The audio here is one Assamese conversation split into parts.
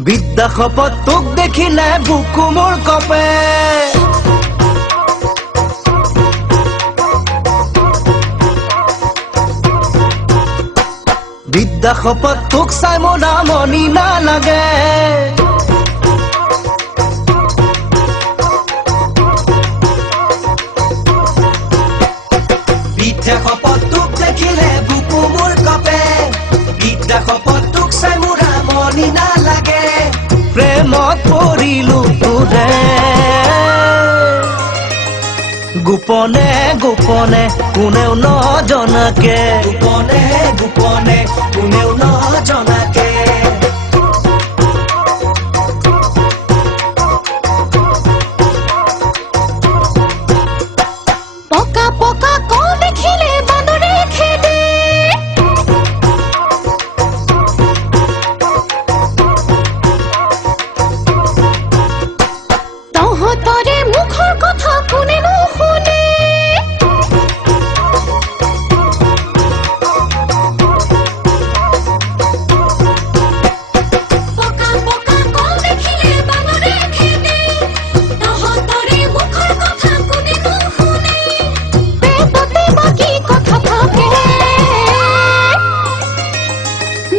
বিদ্যা শপত তোক দেখিলে বুকু মোৰ কপে বিদ্যা শপত তোক চাই মোৰ আমনি নালাগে বিদ্যা শপত তোক দেখিলে বুকু মোৰ কপে বিদ্যা শপত তোক চাই মোৰ আমনি নালাগে প্ৰেমত পৰিলো তোৰে গোপনে গোপনে কোনেও নজনাকে গোপনে গোপনে কোনেও নজনাকে পকা পকা কো দেখিলে বানরে খেদে তহতরে মুখৰ কথা কোনে নুশুনে পকা পকা কো দেখিলে বানৰে খেদে তহতৰে মুখৰ কথা কোনে নুশুনে পেটতে বাকি কথা থাকে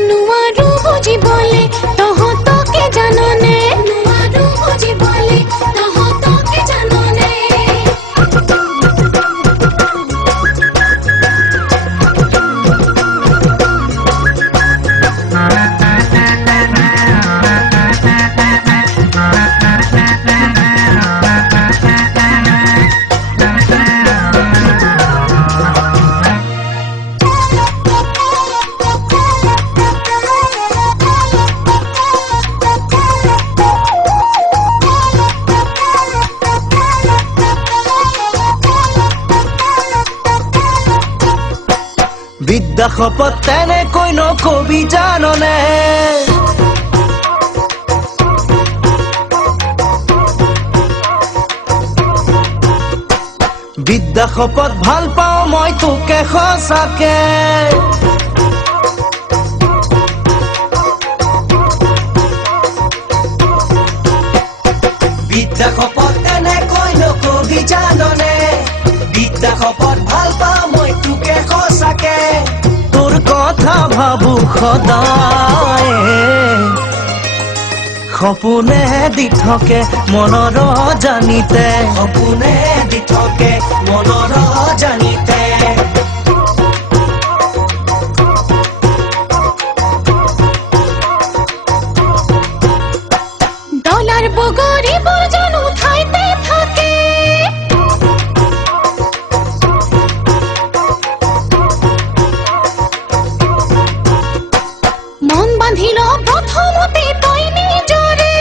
নুৱাৰো বুজিবলে তহতকে জাননে নুৱাৰো বুজিবলে তহতকে জাননে বিদ্যা শপত তেনেকৈ নকবি জাননে বিদ্যা শপত ভাল পাওঁ মই তোকে সঁচাকে বিদ্যা শপত তেনেকৈ নকবি জাননে বিদ্যা শপত ভাল পাওঁ মই তোকে সঁচাকে তোৰ কথা ভাবো সদায় সপোনে দি থাকে মনৰ জানিতে সপোনে দি থাকে মনৰ জানিতে ডলাৰ বগৰি বজানো ঠাইতে থাকে মন বাঁধিল প্ৰথমতে তই নিজৰে